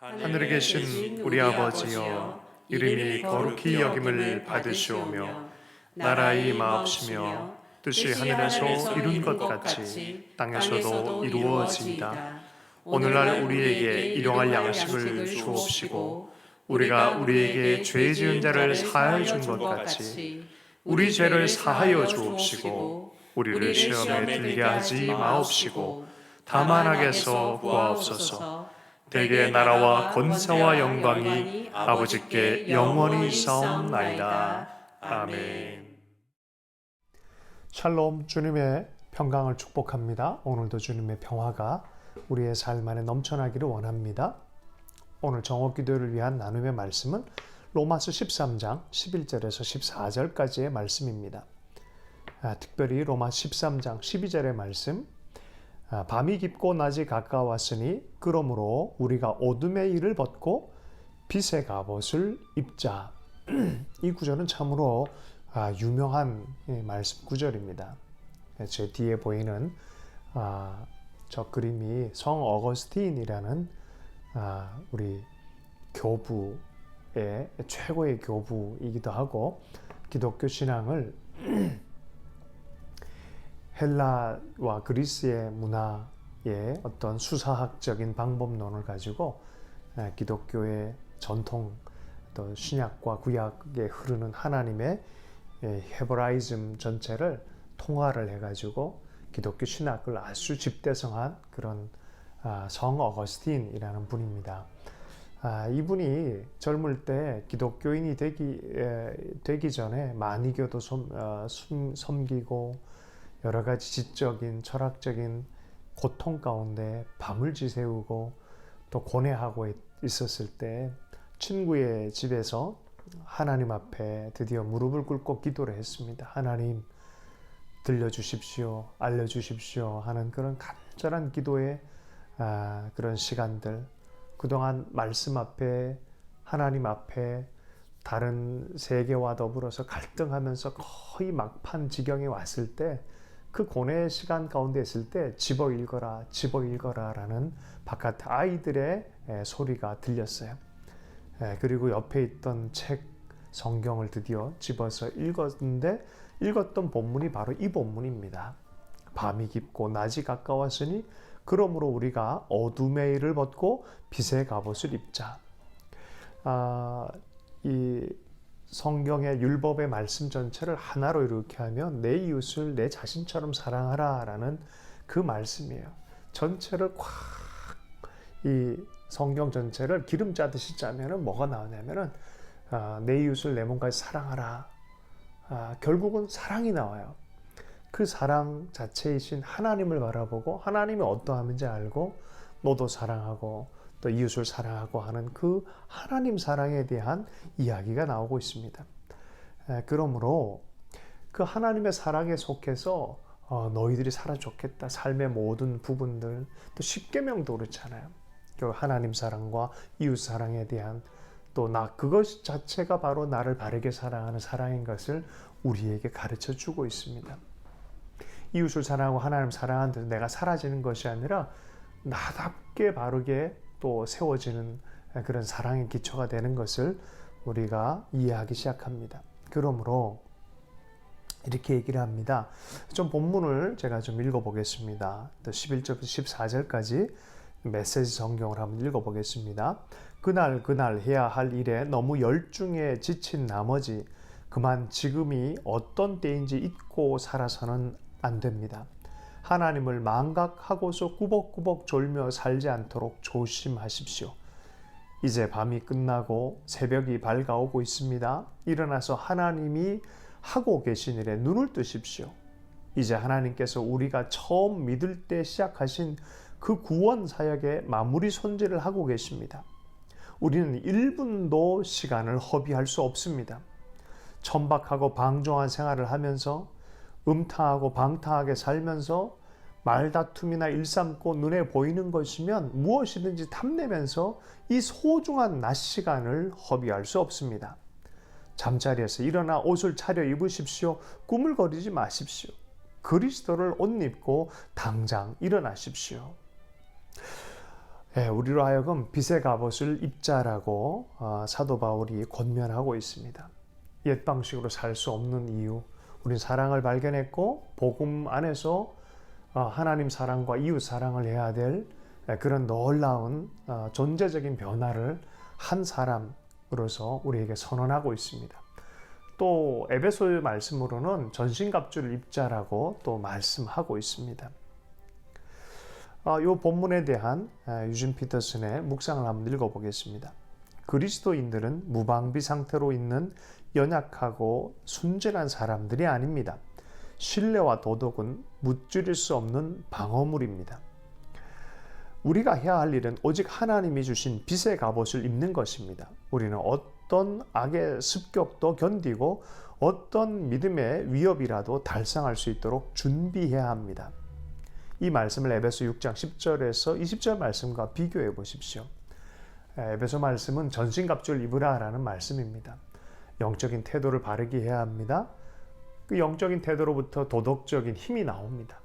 하늘에 계신 우리 아버지여, 이름이 거룩히 여김을 받으시오며 나라의 마옵시며 뜻이 하늘에서 이룬 것 같이 땅에서도 이루어지이다. 오늘날 우리에게 일용할 양식을 주옵시고 우리가 우리에게 죄 지은 자를 사하여 준 것 같이 우리 죄를 사하여 주옵시고 우리를 시험에 들게 하지 마옵시고 다만 악에서 구하옵소서. 대개 나라와 권세와 영광이 아버지께 영원히 싸움나이다. 아멘. 샬롬, 주님의 평강을 축복합니다. 오늘도 주님의 평화가 우리의 삶 안에 넘쳐나기를 원합니다. 오늘 정오기도를 위한 나눔의 말씀은 로마서 13장 11절에서 14절까지의 말씀입니다. 특별히 로마 13장 12절의 말씀, 밤이 깊고 낮이 가까웠으니 그러므로 우리가 어둠의 일을 벗고 빛의 갑옷을 입자. 이 구절은 참으로 유명한 말씀 구절입니다. 제 뒤에 보이는 저 그림이 성 어거스틴이라는 우리 교부의 최고의 교부이기도 하고 기독교 신앙을 헬라와 그리스의 문화의 어떤 수사학적인 방법론을 가지고 기독교의 전통 또 신약과 구약에 흐르는 하나님의 헤브라이즘 전체를 통화를 해가지고 기독교 신학을 아주 집대성한 그런 성 어거스틴이라는 분입니다. 이분이 젊을 때 기독교인이 되기 전에 마니교도 섬기고 여러 가지 지적인 철학적인 고통 가운데 밤을 지새우고 또 고뇌하고 있었을 때 친구의 집에서 하나님 앞에 드디어 무릎을 꿇고 기도를 했습니다. 하나님, 들려주십시오, 알려주십시오 하는 그런 간절한 기도의 그런 시간들, 그동안 말씀 앞에 하나님 앞에 다른 세계와 더불어서 갈등하면서 거의 막판 지경에 왔을 때 그 고뇌의 시간 가운데 있을 때 집어 읽어라, 집어 읽어라 라는 바깥 아이들의 소리가 들렸어요. 그리고 옆에 있던 책 성경을 드디어 집어서 읽었는데 읽었던 본문이 바로 이 본문입니다. 밤이 깊고 낮이 가까웠으니 그러므로 우리가 어둠의 일을 벗고 빛의 갑옷을 입자. 이 성경의 율법의 말씀 전체를 하나로 이렇게 하면 내 이웃을 내 자신처럼 사랑하라 라는 그 말씀이에요. 전체를 꽉 이 성경 전체를 기름 짜듯이 짜면은 뭐가 나오냐면은 내 이웃을 내 몸까지 사랑하라. 결국은 사랑이 나와요. 그 사랑 자체이신 하나님을 바라보고 하나님이 어떠함인지 알고 너도 사랑하고 또 이웃을 사랑하고 하는 그 하나님 사랑에 대한 이야기가 나오고 있습니다. 그러므로 그 하나님의 사랑에 속해서 너희들이 살아 좋겠다. 삶의 모든 부분들, 또 십계명도 그렇잖아요. 하나님 사랑과 이웃 사랑에 대한 또 그것 자체가 바로 나를 바르게 사랑하는 사랑인 것을 우리에게 가르쳐 주고 있습니다. 이웃을 사랑하고 하나님 사랑하는 데서 내가 사라지는 것이 아니라 나답게 바르게 또 세워지는 그런 사랑의 기초가 되는 것을 우리가 이해하기 시작합니다. 그러므로 이렇게 얘기를 합니다. 좀 본문을 제가 좀 읽어보겠습니다. 11절부터 14절까지 메시지 성경을 한번 읽어보겠습니다. 그날 해야 할 일에 너무 열중에 지친 나머지 그만 지금이 어떤 때인지 잊고 살아서는 안 됩니다. 하나님을 망각하고서 꾸벅꾸벅 졸며 살지 않도록 조심하십시오. 이제 밤이 끝나고 새벽이 밝아오고 있습니다. 일어나서 하나님이 하고 계신 일에 눈을 뜨십시오. 이제 하나님께서 우리가 처음 믿을 때 시작하신 그 구원 사역의 마무리 손질을 하고 계십니다. 우리는 1분도 시간을 허비할 수 없습니다. 천박하고 방종한 생활을 하면서 음탕하고 방탕하게 살면서 말다툼이나 일삼고 눈에 보이는 것이면 무엇이든지 탐내면서 이 소중한 낮 시간을 허비할 수 없습니다. 잠자리에서 일어나 옷을 차려 입으십시오. 꾸물거리지 마십시오. 그리스도를 옷 입고 당장 일어나십시오. 우리로 하여금 빛의 갑옷을 입자라고 사도 바울이 권면하고 있습니다. 옛 방식으로 살 수 없는 이유, 우린 사랑을 발견했고 복음 안에서 하나님 사랑과 이웃 사랑을 해야 될 그런 놀라운 존재적인 변화를 한 사람으로서 우리에게 선언하고 있습니다. 또 에베소의 말씀으로는 전신갑주를 입자라고 또 말씀하고 있습니다. 이 본문에 대한 유진 피터슨의 묵상을 한번 읽어보겠습니다. 그리스도인들은 무방비 상태로 있는 연약하고 순진한 사람들이 아닙니다. 신뢰와 도덕은 무찌를 수 없는 방어물입니다. 우리가 해야 할 일은 오직 하나님이 주신 빛의 갑옷을 입는 것입니다. 우리는 어떤 악의 습격도 견디고 어떤 믿음의 위협이라도 달성할 수 있도록 준비해야 합니다. 이 말씀을 에베소 6장 10절에서 20절 말씀과 비교해 보십시오. 에베소 말씀은 전신갑주를 입으라 라는 말씀입니다. 영적인 태도를 바르게 해야 합니다. 그 영적인 태도로부터 도덕적인 힘이 나옵니다.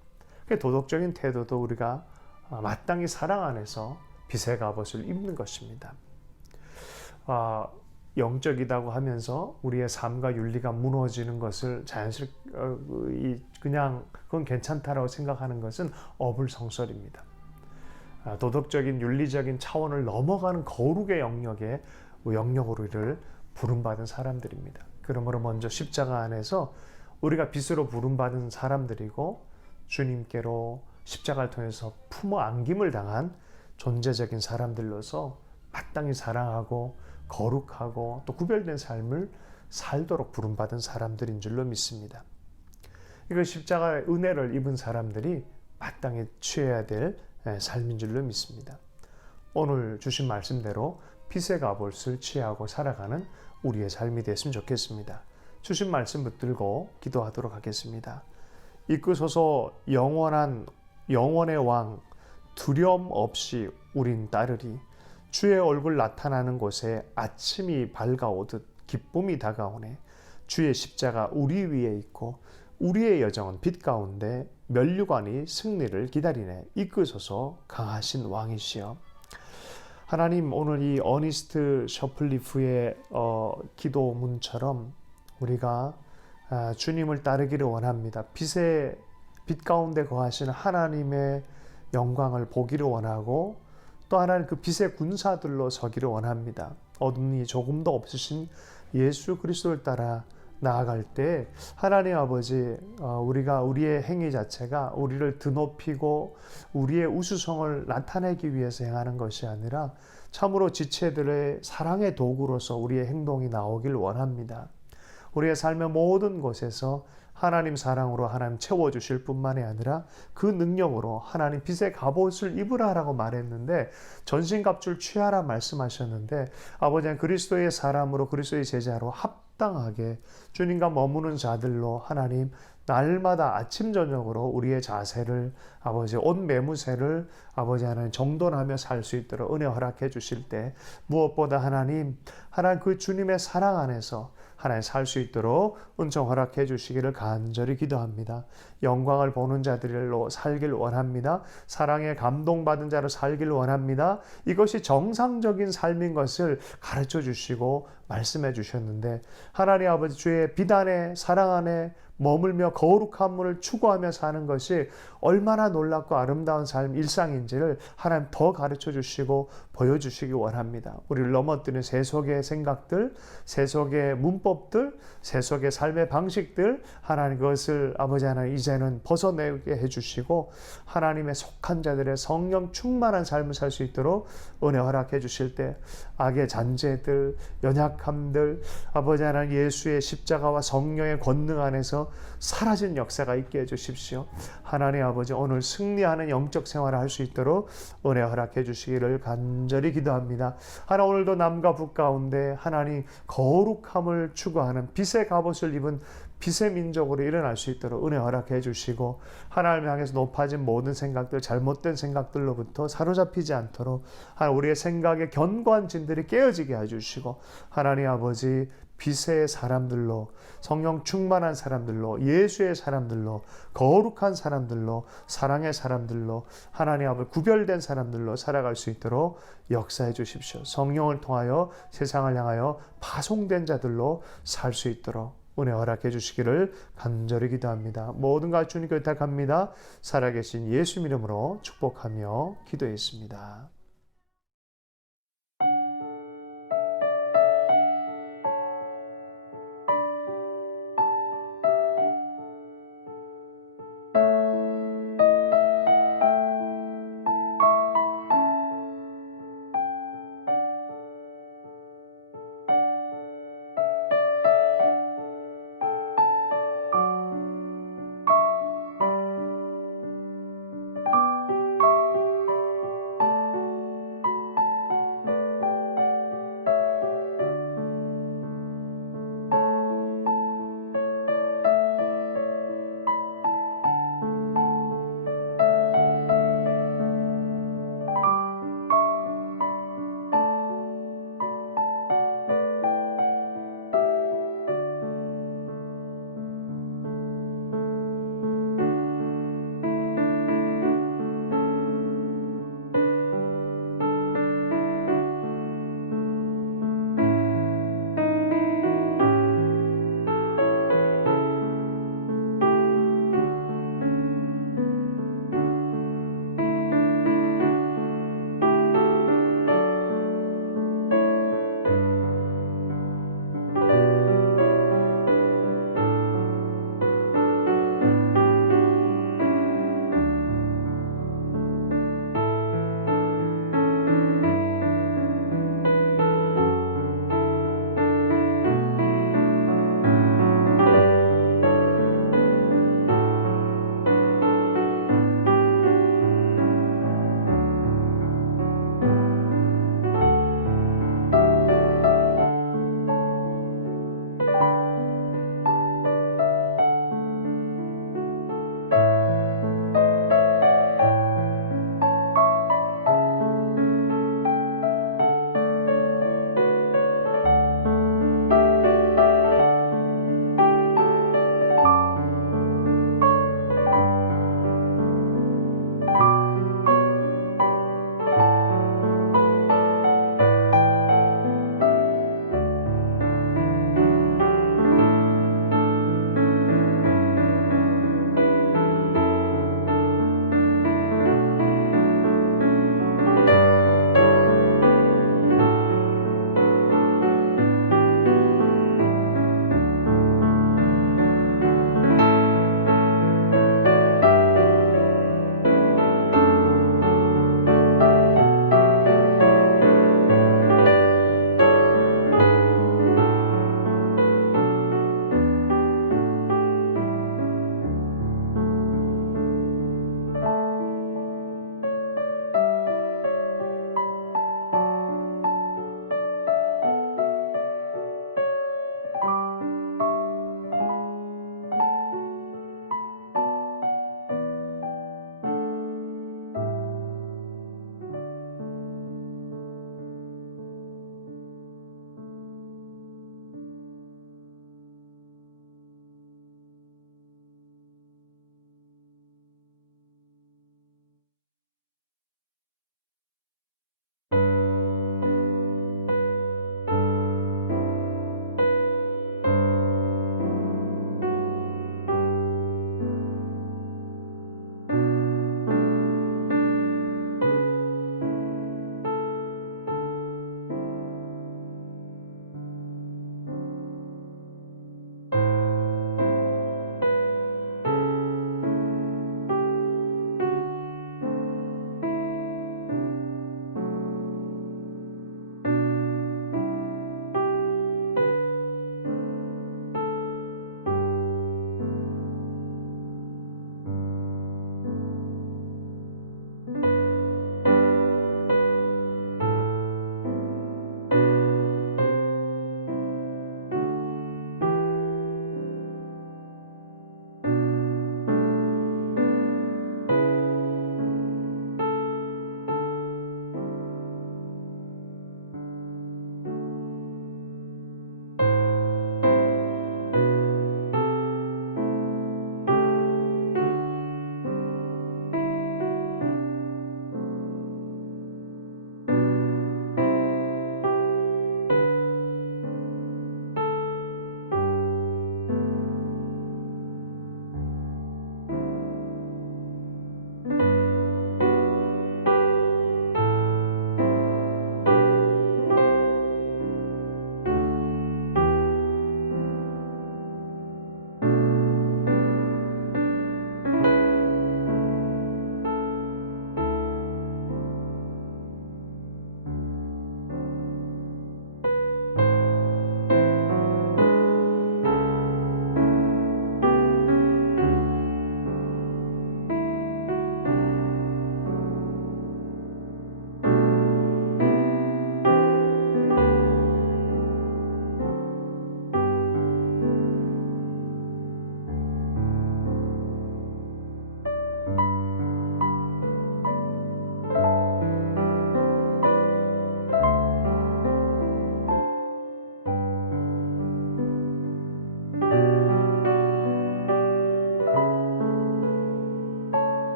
그 도덕적인 태도도 우리가 마땅히 사랑 안에서 빛의 갑옷을 입는 것입니다. 영적이다고 하면서 우리의 삶과 윤리가 무너지는 것을 자연스럽게 그냥 그건 괜찮다라고 생각하는 것은 어불성설입니다. 도덕적인 윤리적인 차원을 넘어가는 거룩의 영역으로 우리를 부름받은 사람들입니다. 그러므로 먼저 십자가 안에서 우리가 빛으로 부름받은 사람들이고 주님께로 십자가를 통해서 품어 안김을 당한 존재적인 사람들로서 마땅히 사랑하고 거룩하고 또 구별된 삶을 살도록 부름받은 사람들인 줄로 믿습니다. 이거 십자가의 은혜를 입은 사람들이 마땅히 취해야 될 삶인 줄로 믿습니다. 오늘 주신 말씀대로 빛의 갑옷을 취하고 살아가는 우리의 삶이 됐으면 좋겠습니다. 주신 말씀 붙들고 기도하도록 하겠습니다. 이끄소서 영원의 왕 두려움 없이 우린 따르리. 주의 얼굴 나타나는 곳에 아침이 밝아오듯 기쁨이 다가오네. 주의 십자가 우리 위에 있고 우리의 여정은 빛 가운데 면류관이 승리를 기다리네. 이끄소서 강하신 왕이시여. 하나님, 오늘 이 어니스트 셔플리프의 기도문처럼 우리가 주님을 따르기를 원합니다. 빛 가운데 거하시는 하나님의 영광을 보기를 원하고 또 하나는 그 빛의 군사들로 서기를 원합니다. 어둠이 조금도 없으신 예수 그리스도를 따라 나아갈 때 하나님 아버지, 우리가 우리의 행위 자체가 우리를 드높이고 우리의 우수성을 나타내기 위해서 행하는 것이 아니라 참으로 지체들의 사랑의 도구로서 우리의 행동이 나오길 원합니다. 우리의 삶의 모든 곳에서 하나님 사랑으로 하나님 채워주실 뿐만이 아니라 그 능력으로 하나님 빛의 갑옷을 입으라라고 말했는데 전신갑주를 취하라 말씀하셨는데 아버지 그리스도의 사람으로 그리스도의 제자로 합당하게 주님과 머무는 자들로 하나님 날마다 아침 저녁으로 우리의 자세를 아버지 옷 매무새를 아버지 하나님 정돈하며 살 수 있도록 은혜 허락해 주실 때 무엇보다 하나님 그 주님의 사랑 안에서 하나님 살 수 있도록 은총 허락해 주시기를 간절히 기도합니다. 영광을 보는 자들로 살길 원합니다. 사랑에 감동받은 자로 살길 원합니다. 이것이 정상적인 삶인 것을 가르쳐 주시고 말씀해 주셨는데 하나님 아버지 주의 빛 안에 사랑 안에 머물며 거룩함을 추구하며 사는 것이 얼마나 놀랍고 아름다운 삶 일상인지를 하나님 더 가르쳐 주시고 보여주시기 원합니다. 우리를 넘어뜨리는 세속의 생각들, 세속의 문법들, 세속의 삶의 방식들 하나님 그것을 아버지 하나님 이제는 벗어내게 해주시고 하나님의 속한 자들의 성령 충만한 삶을 살 수 있도록 은혜 허락해 주실 때 악의 잔재들, 연약함들 아버지 하나님 예수의 십자가와 성령의 권능 안에서 사라진 역사가 있게 해주십시오. 하나님 아버지 오늘 승리하는 영적 생활을 할 수 있도록 은혜 허락해 주시기를 간절히 기도합니다. 하나님 오늘도 남과 북 가운데 하나님 거룩함을 추구하는 빛의 갑옷을 입은 빛의 민족으로 일어날 수 있도록 은혜 허락해 주시고 하나님을 향해서 높아진 모든 생각들 잘못된 생각들로부터 사로잡히지 않도록 우리의 생각의 견고한 진들이 깨어지게 해주시고 하나님 아버지 빛의 사람들로, 성령 충만한 사람들로, 예수의 사람들로, 거룩한 사람들로, 사랑의 사람들로, 하나님 앞에 구별된 사람들로 살아갈 수 있도록 역사해 주십시오. 성령을 통하여 세상을 향하여 파송된 자들로 살 수 있도록 은혜 허락해 주시기를 간절히 기도합니다. 모든 것 주님께 의탁합니다. 살아계신 예수 이름으로 축복하며 기도했습니다.